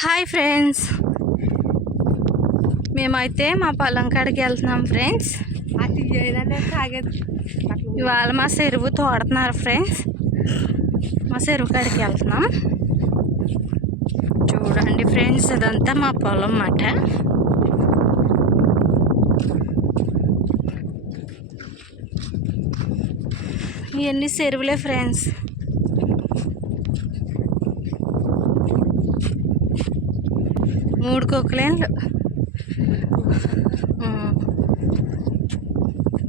Hi friends మేమైతే మా పొలం కాడికి వెళ్తున్నాం ఫ్రెండ్స్ ఇవాళ మా చెరువు తోడుతున్నారు ఫ్రెండ్స్ మా చెరువు కాడికి వెళ్తున్నాం. చూడండి ఫ్రెండ్స్ ఇదంతా మా పొలం మాట ఇవన్నీ చెరువులే ఫ్రెండ్స్ మూడు కుక్కలేండ్లు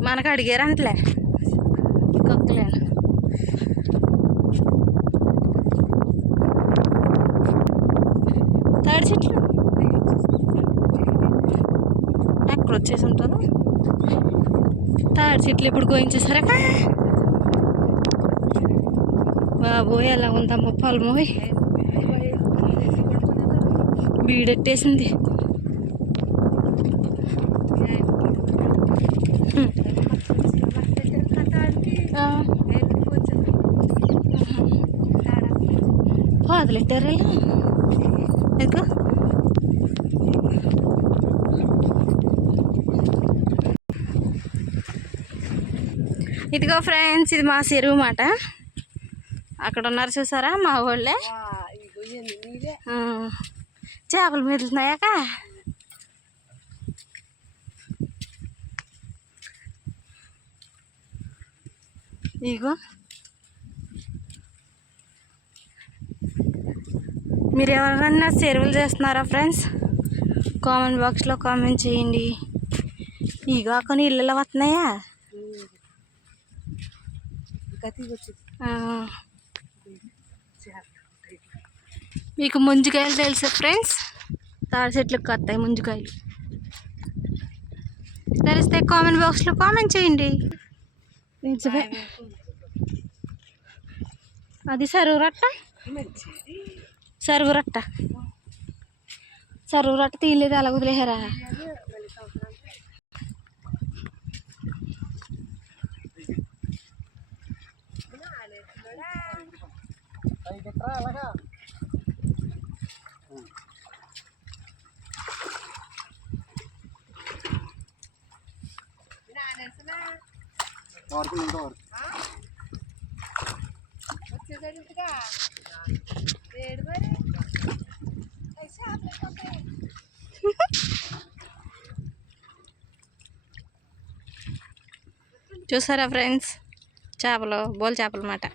మనకు అడిగారంటలే కుక్కలేండ్లు తాడి చెట్లు? అక్కడ వచ్చేసి ఉంటుంది తాడి చెట్లు ఇప్పుడు గోయించేసారక బాబోయ్ ఎలా ఉందమ్మ పొలమోయ్? బీడెట్టేసింది. వదిలెట్టారా ఎందుకు ఇదిగో ఫ్రెండ్స్ ఇది మా చెరువు మాట. అక్కడ ఉన్నారు చూసారా మా వాళ్ళే చేపలు మెదులుతున్నాయాక ఇగో. మీరు ఎవరైనా చెరువులు చేస్తున్నారా ఫ్రెండ్స్? కామెంట్ బాక్స్లో కామెంట్ చేయండి. ఇగో కొన్ని ఇళ్ళలో వస్తున్నాయా? గతి వచ్చింది మీకు ముంజికాయలు తెలుసా ఫ్రెండ్స్? తాడి చెట్లకు కత్తాయి ముంజికాయలు. తెలిస్తే కామెంట్ బాక్స్లో కామెంట్ చేయండి. నిజమే. అది సరువు రట్ట? సరువు రట్ట. సరువు రట్ట తీయలేదు అలా వదిలేసారా అలాగా సంవత్సరానికి వచ్చేసరిగా ఏడు మరి చూసారా ఫ్రెండ్స్? చేపలు బోల్ చేపలు అన్నమాట.